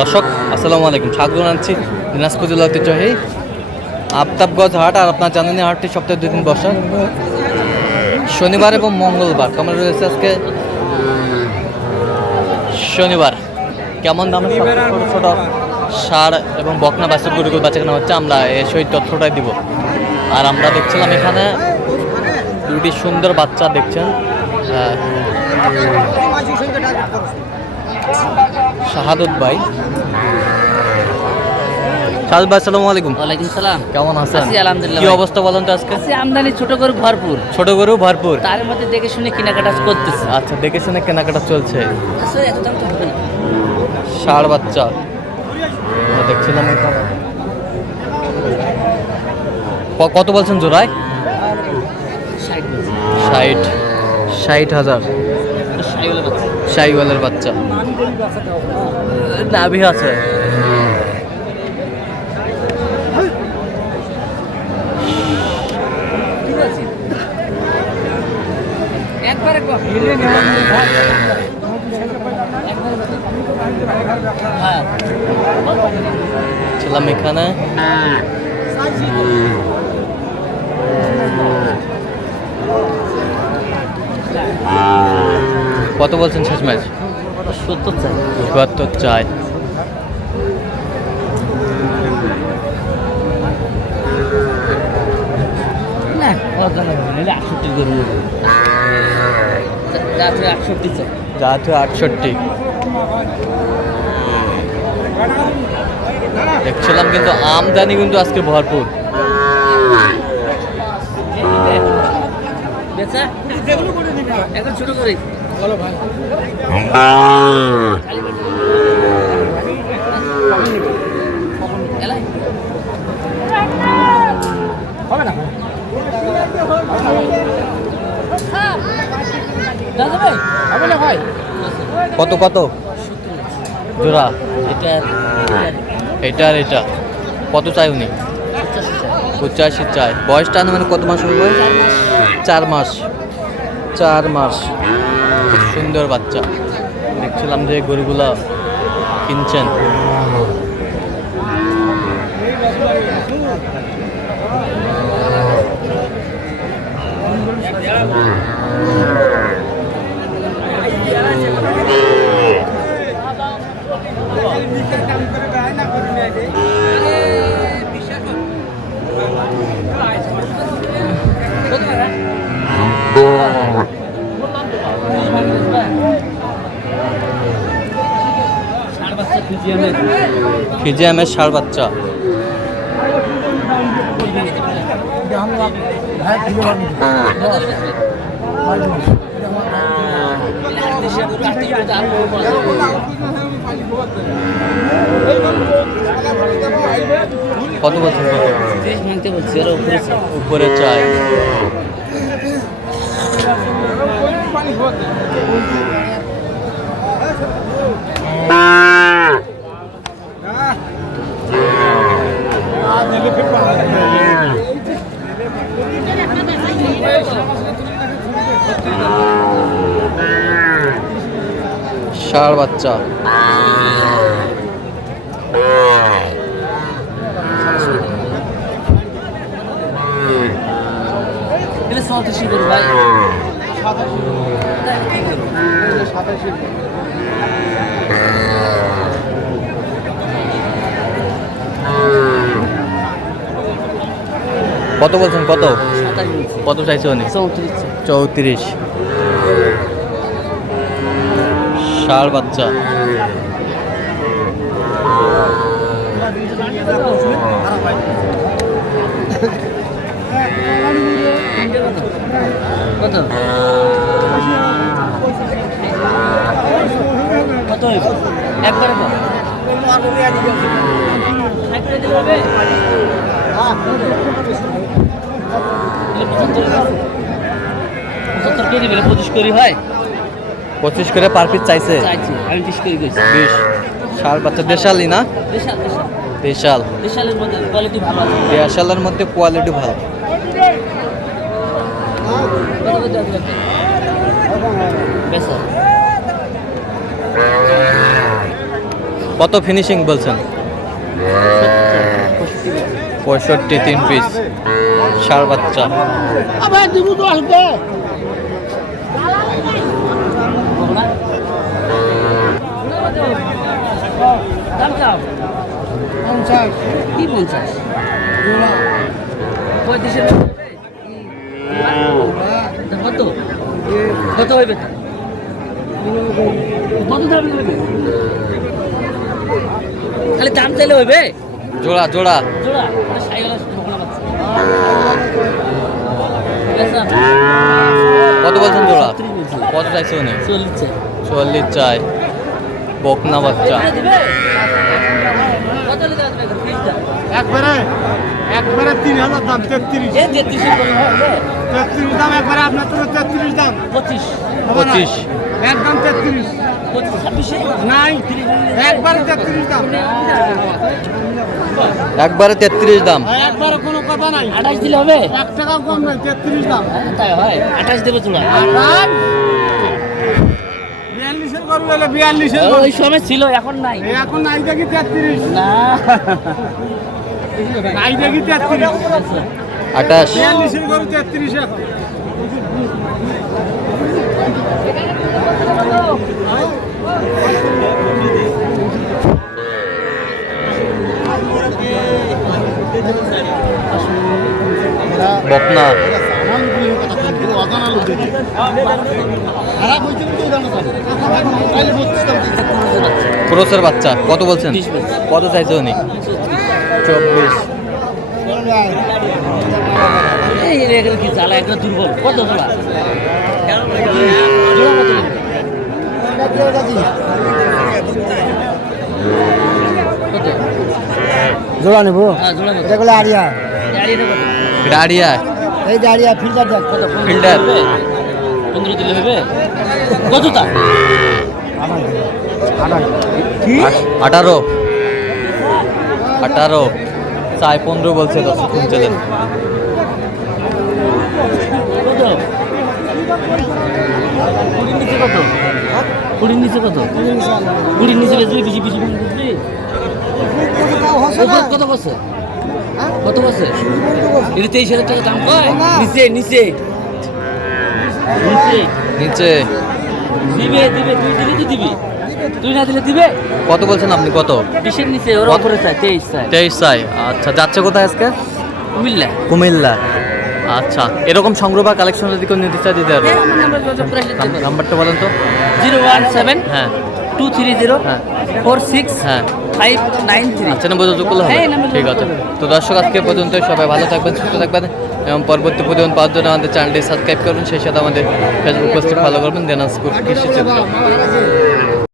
দর্শক আসসালামু আলাইকুম, স্বাগত জানাচ্ছি দিনাজপুর জেলা ঐতিহ্যবাহী আফতাবগঞ্জ হাট। আর আপনার জানেন হাটটি সপ্তাহে 2 দিন বসে, শনিবার এবং মঙ্গলবার। কেমন রয়েছে আজকে শনিবার? কেমন দামে ছোটো ছোটো সার এবং বকনা বাছুর গরুগুলো বাচ্চা কেনা হচ্ছে, আমরা সেই তথ্যটাই দিব। আর আমরা দেখছিলাম এখানে দুটি সুন্দর বাচ্চা দেখছেন, শাহাদত ভাই। শাহাদত ভাই আসসালামু আলাইকুম। ওয়ালাইকুম সালাম। কেমন আছেন? আছি আলহামদুলিল্লাহ। কি অবস্থা বলেন তো আজকে? আমদানি ছোট গরু ভরপুর, ছোট গরু ভরপুর, তার মধ্যে দেখে শুনে কেনাকাটা করতেছে। আচ্ছা, দেখে শুনে কেনাকাটা চলছে। আসলে এত দাম তো হবে না। ষাঁড় বাচ্চা দেখছিলাম এখানে। কত বলছেন জোড়ায়? 60,000। শাহিওয়ালের বাচ্চা, নাভি আছে। ছিলাম এখানে। কত বলছেন শেষ ম্যাচ? 70 চাই। 72 চাই। না অর্জন হবে না, 68 গরু যাতে 68 চাই। যাতে 68 দেখছিলাম, কিন্তু আমদানি কিন্তু আজকে ভরপুর। বেচা এখন ছোট করে বলো ভাই। কত কত জোড়া? এটা আর এটা কত চাই উনি? 85 চাই। বয়সটা মানে কত মাস হবে? 4 মাস। 4 মাস। সুন্দর বাচ্চা। দেখছিলাম যে গরুগুলা কিনছেন। ফিজিয়ামের ষাঁড় বাচ্চা। কত বলছেন? উপরে চাই। ষাঁড় বাচ্চা। কত বলছেন? কত কত চাইছে উনি? 34। ষাঁড় বাচ্চা। কত কত একবারে কেজি 25 করে হয়। 25 করে পার পিস চাইছে। আমি 20 করে গেছি। 20। ষাঁড় বাচ্চা দেশালি না? দেশাল। দেশালের মধ্যে কোয়ালিটি ভালো আছে। দেশালের মধ্যে কোয়ালিটি ভালো। বেশ কত ফিনিশিং বলছেন? 65 3 পিস ষাঁড় বাচ্চা। দাম চাও 50 কি 50 পঁয়ত্রিশের কত কত হইবে? কত দাম হইবে? খালি দাম চাইলে হইবে? জোড়া জোড়া জোড়া সাইওয়ালা ঠোকলা বাচ্চা। কত বলছেন জোড়া? কত চাইছে উনি? 40 চাই। বকনা বাচ্চা। কত লিটার আসবে ফিসটা? একবারে 3000 দাম 33 এই 33 করে হবে 33 দাম একবারে আপনার তো 33 দাম 25 25 একদম 33 26 নাই একবারে 33 দাম একবারে 33 দাম। একবারে কোনো কথা নাই 28 দিলে হবে? 1 টাকা কম নাই 33 দাম তাই হয় 28 দেবে চুলা। 42 এর গরু হলে 42 এর ওই সময় ছিল এখন নাই। এখন নাই দেখি 33 না নাই দেখি 33 28 42 এর গরু 33 এখন বকনা ক্রোসের বাচ্চা। কত বলছেন? কত চাইছে উনি? 24 এই এখানে কি জ্বালা একটা দুর্বল কত জ্বালা কত জোড়া নেবো হ্যাঁ জোড়া কত? এটা গুলো আরিয়া গাড়িটা কত? ডাড়িয়া এই যে আরিয়া ফিল্টার দেখ কত ফিল্টার 15 দিলে হবে? কত তা? 18 চাই 15 বলছে। 10 শুনছে দেন। কত? কুড়ির নিচে কত? কুড়ির নিচে বেশি বেশি বেশি বেশি উপর কত করছে? কত করছে? এটা 23,000 টাকা দাম কয়? নিচে নিচে নিচে নিচে দিবে দিবে তুই দিবি তো দিবি তুই না দিলে দিবে। কত বলছেন আপনি? কত? 20-এর নিচে ওর উপরে চাই 23 চাই 23 চাই। আচ্ছা, যাচ্ছে কোথায় আজকে? কুমিল্লা। কুমিল্লা। আচ্ছা, এরকম সংগ্রহ বা কালেকশন যদি কেউ নিতে চায় দিতে পারবো। আমার নাম্বার যোগাযোগ করে আসলে দিতে পারবো। নাম্বারটা বলেন তো। 017 হ্যাঁ 230 হ্যাঁ 46 হ্যাঁ 593। আচ্ছা, নম্বর যোগাযোগ করলে হবে? হ্যাঁ, নাম্বার ঠিক যোগাযোগ আছে। করবে। তো দর্শক, আজকে পর্যন্ত সবাই ভালো থাকবেন, সুস্থ থাকবেন এবং পরবর্তী প্রতিদিন পাওয়ার জন্য আমাদের চ্যানেলটি সাবস্ক্রাইব করুন। সেই সাথে আমাদের ফেসবুক পেজটি ফলো করবেন দিনাজপুর কৃষি চিত্র।